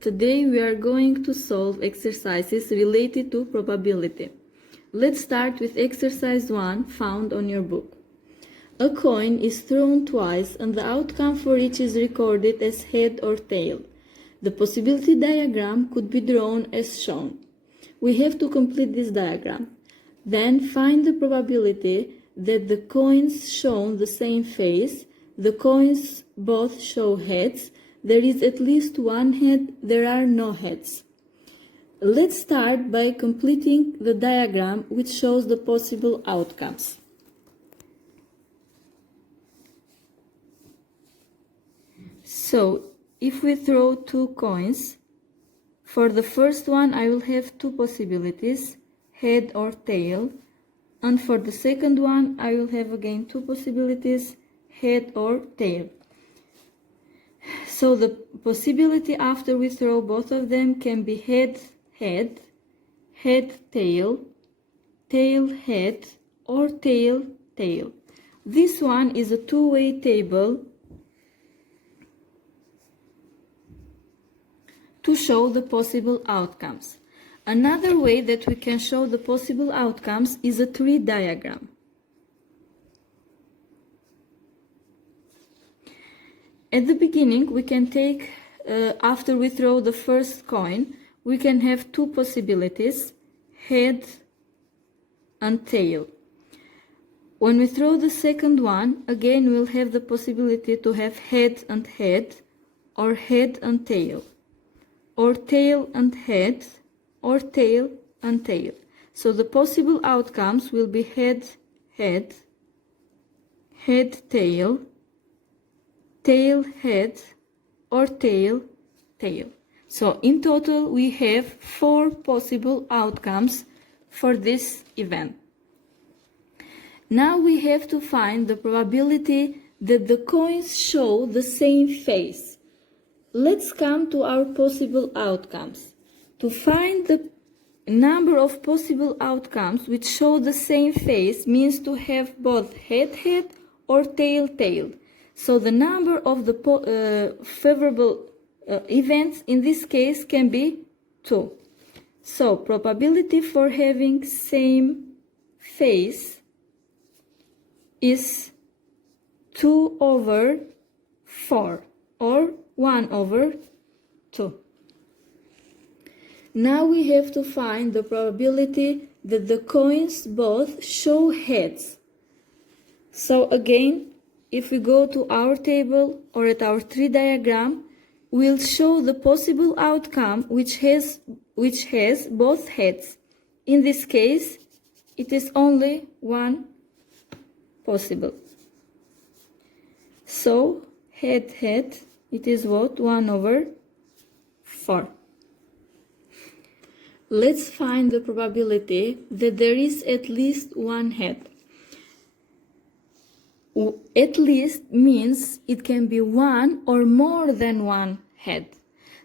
Today we are going to solve exercises related to probability. Let's start with exercise 1 found on your book. A coin is thrown twice and the outcome for each is recorded as head or tail. The possibility diagram could be drawn as shown. We have to complete this diagram. Then find the probability that the coins shown the same face, the coins both show heads, there is at least one head, there are no heads. Let's start by completing the diagram which shows the possible outcomes. So, if we throw two coins, for the first one I will have two possibilities, head or tail, and for the second one I will have again two possibilities, head or tail. So the possibility after we throw both of them can be head, head, head, tail, tail, head, or tail, tail. This one is a two-way table to show the possible outcomes. Another way that we can show the possible outcomes is a tree diagram. At the beginning, we can take, after we throw the first coin, we can have two possibilities, head and tail. When we throw the second one, again we'll have the possibility to have head and head, or head and tail, or tail and head, or tail and tail. So the possible outcomes will be head, head, head, tail, tail, head, or tail, tail. So in total we have 4 possible outcomes for this event. Now we have to find the probability that the coins show the same face. Let's come to our possible outcomes. To find the number of possible outcomes which show the same face means to have both head, head, or tail, tail. So the number of the favorable events in this case can be 2. So probability for having same face is 2 over 4 or 1 over 2. Now we have to find the probability that the coins both show heads. So again, if we go to our table or at our tree diagram, we'll show the possible outcome which has both heads. In this case, it is only one possible. So, head, head, it is what? 1 over 4. Let's find the probability that there is at least one head. At least means it can be one or more than one head.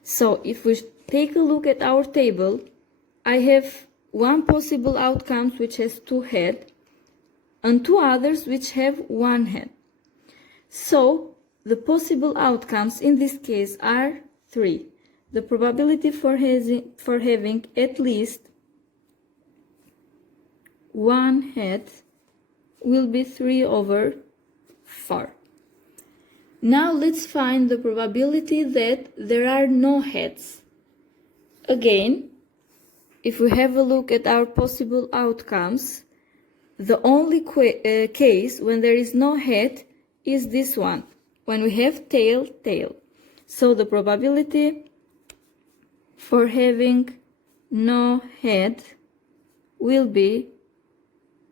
So if we take a look at our table, I have one possible outcome which has 2 heads and 2 others which have 1 head. So the possible outcomes in this case are 3. The probability for having at least one head will be 3 over 4. Now let's find the probability that there are no heads. Again, if we have a look at our possible outcomes, the only case when there is no head is this one, when we have tail, tail. So the probability for having no head will be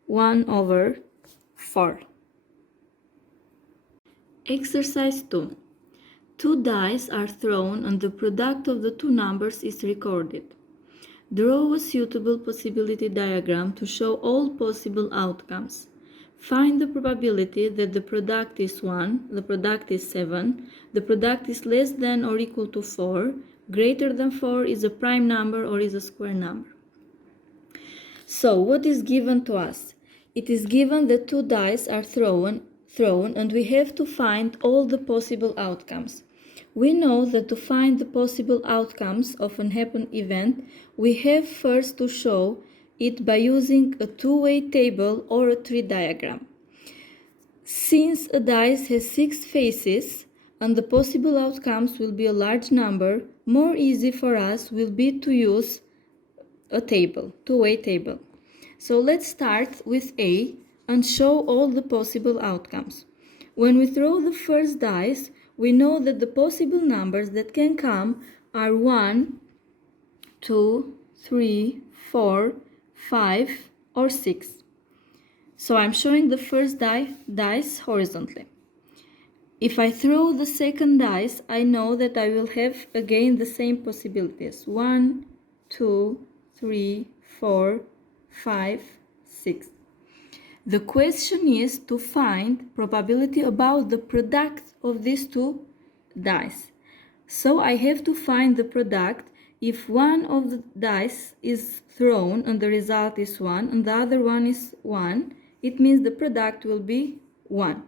1 over 4. Exercise 2. 2 dice are thrown and the product of the 2 numbers is recorded. Draw a suitable possibility diagram to show all possible outcomes. Find the probability that the product is 1, the product is 7, the product is less than or equal to 4, greater than 4 is a prime number or is a square number. So what is given to us? It is given that 2 dice are thrown and we have to find all the possible outcomes. We know that to find the possible outcomes of an happened event, we have first to show it by using a two-way table or a tree diagram. Since a dice has 6 faces and the possible outcomes will be a large number, more easy for us will be to use a table, two-way table. So let's start with A and show all the possible outcomes. When we throw the first dice, we know that the possible numbers that can come are 1, 2, 3, 4, 5, or 6. So I'm showing the first dice horizontally. If I throw the second dice, I know that I will have again the same possibilities. 1, 2, 3, 4, 5, 6. The question is to find probability about the product of these two dice. So I have to find the product if one of the dice is thrown and the result is 1 and the other one is 1, it means the product will be 1.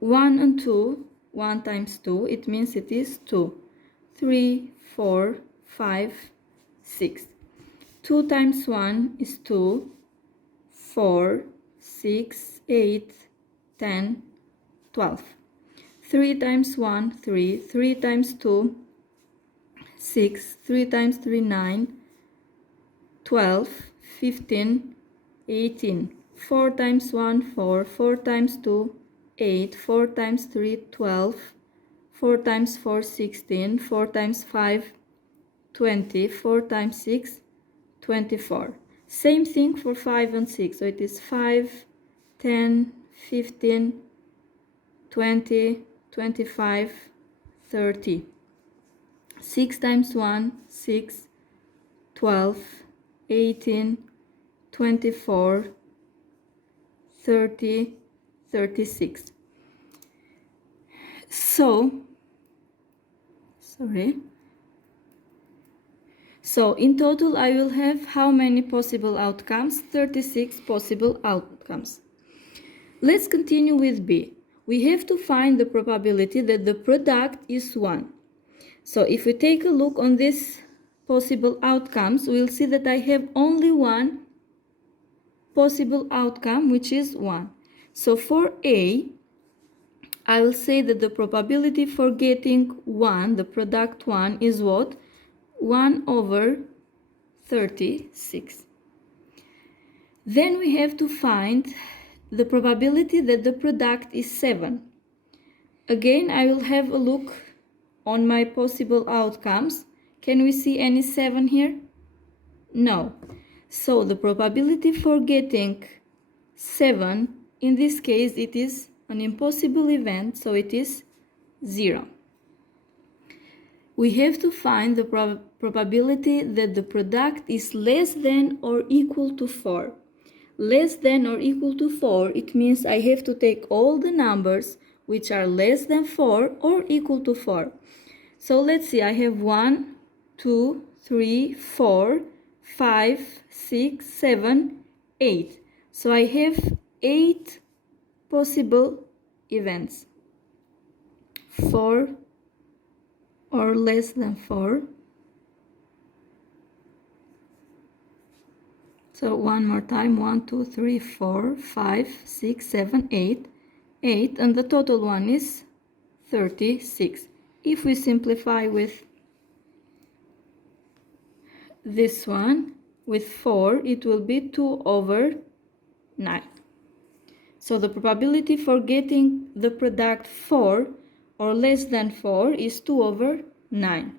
1 and 2, 1 times 2, it means it is 2. 3, 4, 5, 6. 2 times 1 is 2. 4, 6, 8, 10, 12. 3 times 1, 3. 3 times 2, 6. 3 times 3, 9. 12, 15, 18. 4 times 1, 4. 4 times 2, 8. 4 times 3, 12. 4 times 4, 16. 4 times 5, 20. 4 times 6, 24. Same thing for 5 and 6. So it is 5, 10, 15, 20, 25, 30. 6 times 1, 6, 12, 18, 24, 30, 36. So in total I will have how many possible outcomes? 36 possible outcomes. Let's continue with B. We have to find the probability that the product is 1. So if we take a look on these possible outcomes, we'll see that I have only one possible outcome, which is 1. So for A, I will say that the probability for getting 1, the product 1, is what? 1 over 36. Then we have to find the probability that the product is 7. Again, I will have a look on my possible outcomes. Can we see any 7 here? No. So the probability for getting 7, in this case, it is an impossible event, so it is 0. We have to find the probability that the product is less than or equal to 4. Less than or equal to 4, it means I have to take all the numbers which are less than 4 or equal to 4. So let's see, I have 1, 2, 3, 4, 5, 6, 7, 8. So I have 8 possible events. 4 or less than 4. So one more time, 1, 2, 3, 4, 5, 6, 7, 8. 8, and the total one is 36. If we simplify with this one, with 4, it will be 2 over 9. So the probability for getting the product 4 or less than 4 is 2 over 9.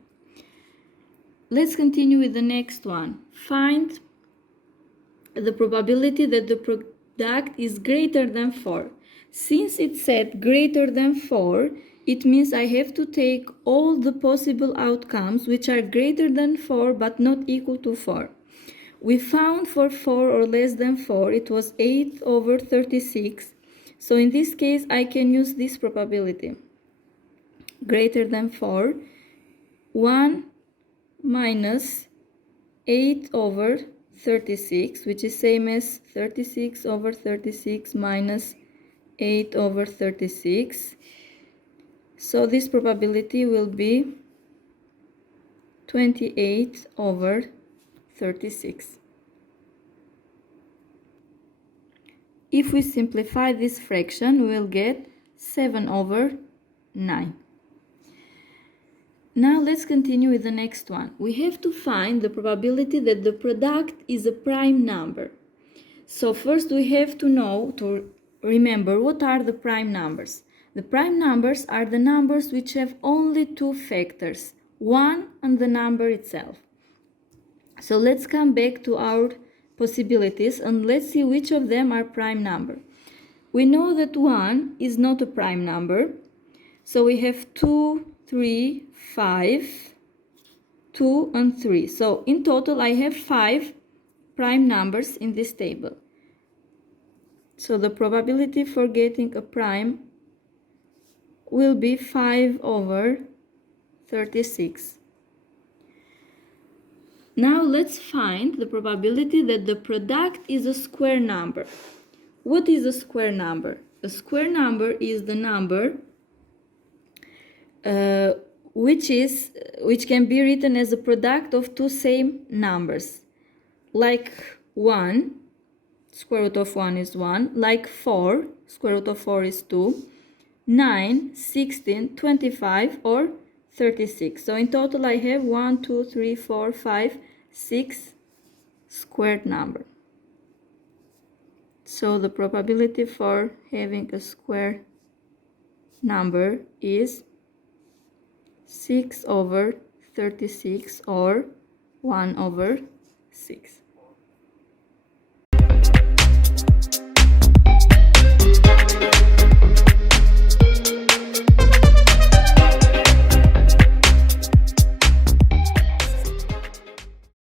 Let's continue with the next one. Find the probability that the product is greater than 4. Since it said greater than 4, it means I have to take all the possible outcomes which are greater than 4 but not equal to 4. We found for 4 or less than 4, it was 8 over 36. So in this case, I can use this probability. Greater than 4, 1 minus 8 over 36, which is same as 36 over 36 minus 8 over 36. So this probability will be 28 over 36. If we simplify this fraction, we will get 7 over 9. Now let's continue with the next one. We have to find the probability that the product is a prime number. So first we have to remember what are the prime numbers. The prime numbers are the numbers which have only two factors, 1 and the number itself. So let's come back to our possibilities and let's see which of them are prime number. We know that 1 is not a prime number. So we have 2, 3, 5, 2 and 3. So in total I have 5 prime numbers in this table. So the probability for getting a prime will be 5 over 36. Now let's find the probability that the product is a square number. What is a square number? A square number is the number which can be written as a product of two same numbers. Like 1, square root of 1 is 1. Like 4, square root of 4 is 2. 9, 16, 25 or 36. So in total I have 1, 2, 3, 4, 5, 6 squared number. So the probability for having a square number is 6 over 36 or 1 over 6.